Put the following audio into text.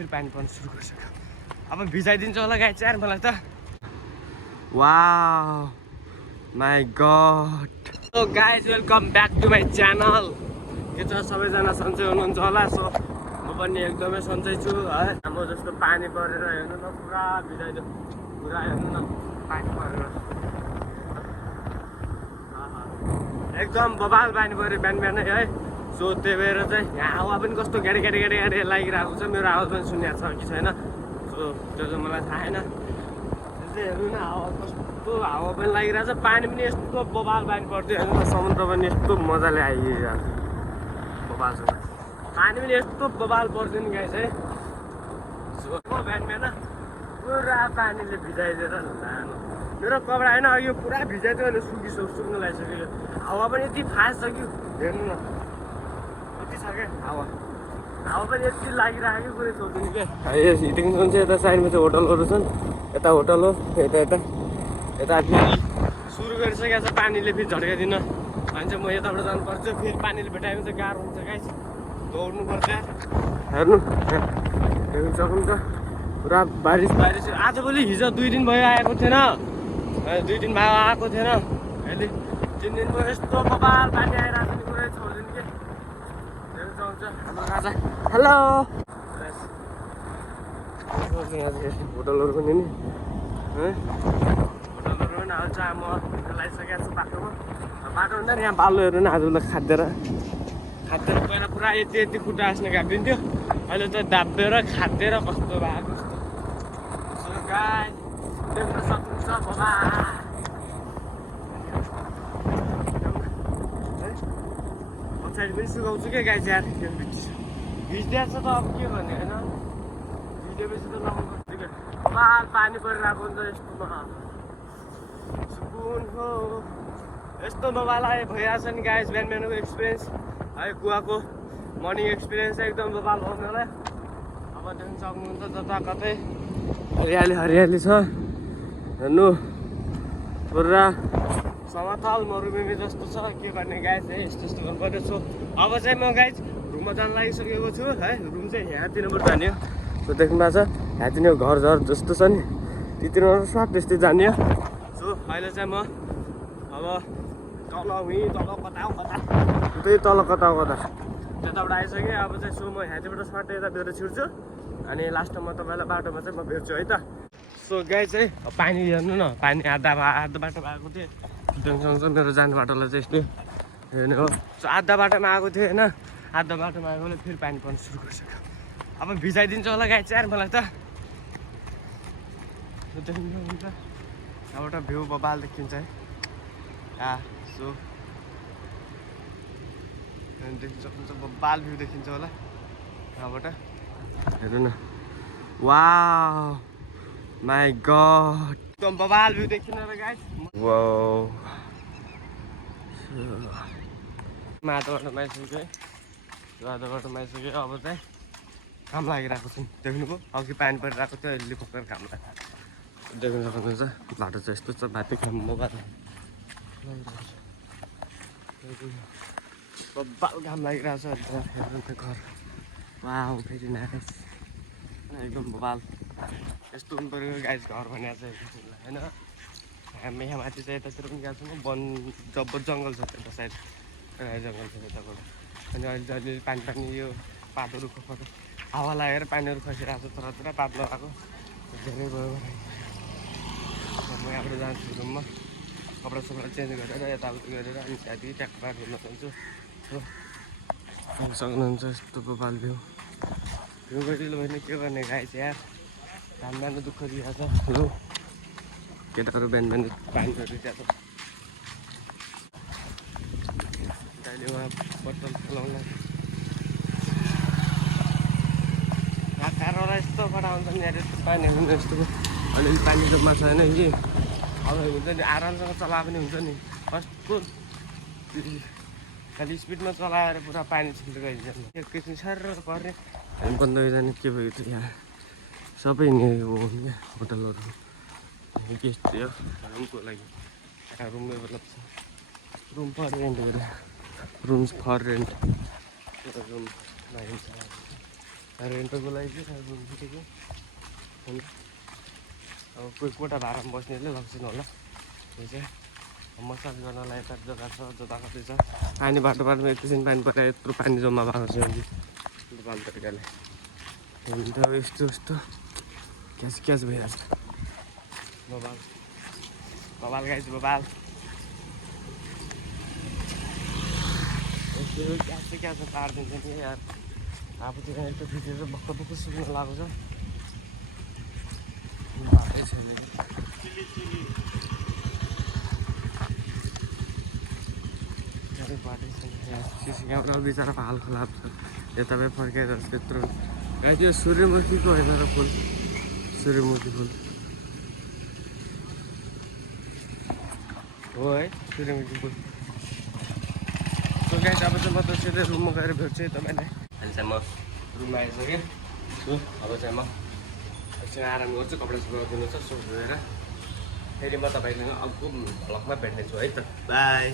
फेरि पानी पर्न सुरु गरिसक्यो। अब भिजाइदिन्छ होला गाइस यार मलाई त। Wow my God. So guys welcome back to my channel. के छ सबैजना सन्चै हुनुहुन्छ होला। सो म पनि एकदमै सन्चै छु है। हाम्रो जस्तो पानी परेर हेर्नु न पुरा भिजाइदियो, पुरा हेर्नु न पानी परेर एकदम बबाल पानी पऱ्यो बिहान बिहानै है। सो त्यही भएर चाहिँ यहाँ हावा पनि कस्तो गाडी लागिरहेको छ। मेरो आवाज पनि सुनिएको छ कि छैन सो त्यो चाहिँ मलाई थाहा छैन। हेर्नु न हावा कस्तो हावा पनि लागिरहेछ, पानी पनि यस्तो बबाल पानी पर्थ्यो। हेर्नु न समुद्र पनि यस्तो मजाले आइरहेको छ बबालसँग, पानी पनि यस्तो बबाल पर्थ्यो नि गाइस है। सो बिहान बिहान पुरा पानीले भिजाइदिएर लानु मेरो कपडा होइन यो पुरा भिजाइदियो भने सुक्न लागिसक्यो। हावा पनि यति फास्ट छ कि हेर्नु न यति छ क्या हावा पनि यति लागिरहेको कुरै सोध्नु क्या। हिटिङ छ यता साइडमा चाहिँ होटलहरू छन्, यता होटल हो यता फेरि सुरु गरिसकेको छ पानीले फेरि झड्काइदिन। अनि चाहिँ म यताबाट जानुपर्छ, फेरि पानीले भेटायो भने चाहिँ गाह्रो हुन्छ गाइस, दौड्नु पर्छ। हेर्नु हेर्नु सक्नु त पुरा बारिस आजभोलि हिजो 2 दिन भयो आएको थिएन, 2 दिन भयो आएको थिएन। अहिले 3 दिन भयो यस्तो बबाल पानी आइरहेको छ पुरै छोड्दिनु के। हेर्नु सक्नुहुन्छ हाम्रो राजा। हेलो होटलहरू पनि नि होटलहरू पनि आउँछ। म लगाइसकेको छु बाटोमा भन्दा यहाँ बालुहरू पनि आजलाई खाँदेर पहिला पुरा यति खुट्टा आस्ने गाभिन्थ्यो, अहिले त दाबेर खाँदेर कस्तो भएको गाइस देख्न सक्नुहुन्छ बाबा। पछाडि पनि सुकाउँछु क्या गाइस यार, भिज्दैछ त अब के गर्ने होइन, भिजेपछि त लगाउनु पर्छ क्या। बबाल पानी परिरहेको हुन्छ यस्तोमा सुकुन हो। यस्तो बबाल भइरहेछ नि गाइस बिहान बिहानको एक्सपिरियन्स है, गोवाको मर्निङ एक्सपिरियन्स एकदम बबाल हो मलाई। अब देख्न सक्नुहुन्छ जता कतै हरियाली छ हेर्नु पुरा समतल मरुभूमि जस्तो छ। के गर्ने गाइस है, यस्तो गर्नु पर्यो। सो अब चाहिँ म गाइस रुममा जान लागिसकेको छु है। रुम चाहिँ यहाँतिरबाट जाने हो। सो देख्नु भएको छ यहाँतिर घर जस्तो छ नि, त्यतिबाट स्वाट त्यस्तै जाने हो। सो अहिले चाहिँ म अब तल कता त्यताबाट आइसकेँ। अब चाहिँ सो म यहाँबाट स्वाट यतातिर छिर्छु अनि लास्टमा म तपाईँलाई बाटोमा चाहिँ म भेट्छु है त। सो गाइस चाहिँ पानी हेर्नु न, पानी आधा बाटो आएको थिएँ सँगसँगै मेरो जाने बाटोलाई चाहिँ यस्तो हेर्नु हो। सो आधा बाटोमा आएको थियो होइन, आधा बाटोमा आएकोले फेरि पानी पर्न सुरु गरिसक्यो। अब भिजाइदिन्छ होला गाइस यार मलाई त। देख्नुहुन्छ यहाँबाट भ्यू बबाल देखिन्छ है। सो देख्न सक्नुहुन्छ बबाल भ्यू देखिन्छ होला यहाँबाट। हेर्नु न वाउ माई गॉड एकदम बबाल भ्यू देखिन र गाइस। वाउ आधा बाटोमा आइसक्यो है, आधा बाटोमा आइसक्यो। अब चाहिँ काम लागिरहेको छ देख्नुभयो, अघि पानी परिरहेको थियो अहिले फक्कर काम लाग्यो। देख्न सक्नुहुन्छ बाटो चाहिँ यस्तो छ, बाटो काम मोबाइल बबाल काम लागिरहेको छ। हेर्नु त घर वाउ फेरि नाइस एकदम बबाल यस्तो हुनु पऱ्यो गाइस घर भनेको चाहिँ होइन। हामी यहाँ माथि चाहिँ यतातिर पनि गएको छौँ, वन जब्बर जङ्गल छ त्यता साइड, जङ्गल छ यताबाट। अनि अहिले चाहिँ अलिअलि पानी यो पातहरू हावा लागेर पानीहरू खसिरहेको छ, तर पात लगाएको धेरै भयो। म यहाँबाट जान्छु रुममा, कपडा सपडा चेन्ज गरेर यताउति गरेर अनि त्यहाँदेखि ट्याक्क पार हेर्न जान्छु। सक्नुहुन्छ यस्तो बबाल भ्यू गरिदिनु भने के गर्ने गाइस यार, बिहान बिहान दुःख दिइरहेको छ लु केटाहरू बिहान बिहान पानी गरिदिएको छ। अहिले उहाँ बत्तल चलाउन कार यस्तो बडा हुन्छ नि यार, यस्तो पानी हुन्छ यस्तो अलिअलि पानी रुममा छैन कि अब हुन्छ नि आरामसँग चलाए पनि हुन्छ नि। कस्तो खालि स्पिडमा चलाएर पुरा पानी छिल्लो गइदिन्छ, एकैछिन साह्रो पर्ने हामी बन्द जाने के भयो त। यहाँ सबै नै हो क्या होटलहरू, गेस्ट थियो रुमको लागि, रुम डेभलप छ, रुम फर रेन्ट गरेर रुम्स फर रेन्ट रुम लागिन्छ। रेन्टको लागि चाहिँ रुम फुटेको होइन। अब कोही कोठा भाडामा बस्नेहरूले लग्छन् होला। त्यो चाहिँ मसाज गर्नलाई यता जग्गा छ, जताकतै छ। पानी बाटोमा एकैछिन पानी परेर यत्रो पानी जम्मा भएको छ अहिले बाल तरिकाले। अन्त अब यस्तो यस्तो क्याच भइरहेछ। बबाल बबाल गाइज बबाल यस्तो क्याच पारिदिन्छ नि यार। आफूतिर यस्तो फिटेर बक्क बक्क सुक्न लागेको छ। बाटै छैन कि बाटै छैन। सिसी क्यामेरा बिचरा हाल खराब छ। यता पनि फर्काएर त्यत्रो गाई त्यो सूर्यमुखीको होइन र फुल, सूर्यमुखी फुल हो है, सूर्यमुखी फुल। सो गाइस अब चाहिँ म त सिधै रुममा गएर भेट्छु है तपाईँलाई। अहिले चाहिँ म रुममा आइसकेँ। सो अब चाहिँ म एकछिन आराम गर्छु, कपडा सपडा धुनु छ। सो धोएर फेरि म तपाईँसँग अर्को भ्लगमा भेट्नेछु है त। बाई।